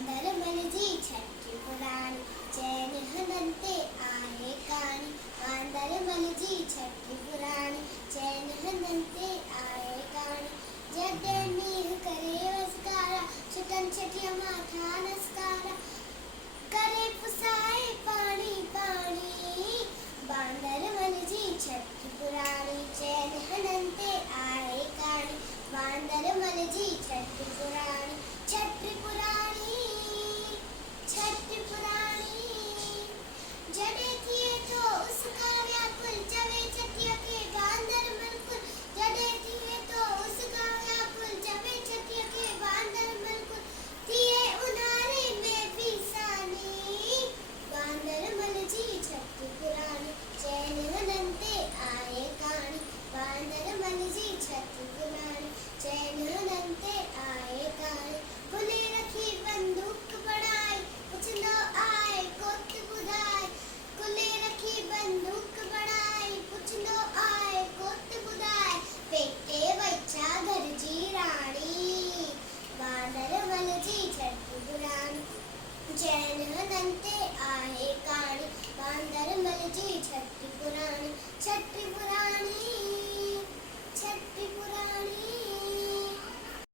बांदरमलजी छठी पुराणी चैन हनंते आहे काणी बांदरमलजी छठी पुराणी चैन हनंते आहे काणी जडे मीह करे वसकारा छटन छठिया माथा नस्कारा करे पुसाए पानी पानी बांदरमलजी छठी पुराणी चैन हनंते आहे काणी बांदरमलजी छठी पुराणी छठी पुराणी जड़े थिए तो उसका व्याकुल जवे छठिया के बांदर मलकुल जड़े थिए तो उसका व्याकुल जवे छठिया के बांदर मलकुल थिए उन्हारे में भी सानी बांदरमलजी छठी पुराणी चैन हनंते आए काणी बांदरमलजी छठी पुराणी चैन हनंते आए काणी खुले रखी बंदूक बढ़ाई कुछ न आए कोत बुधाई खुले रखी बंदूक बढ़ाई कुछ न आए कोत बुधाई पेटे बच्चा गरजी रानी बांदरमलजी छठी पुराणी चैन हनंते आए काणी बांदरमलजी छठी पुराणी छठी पुराणी।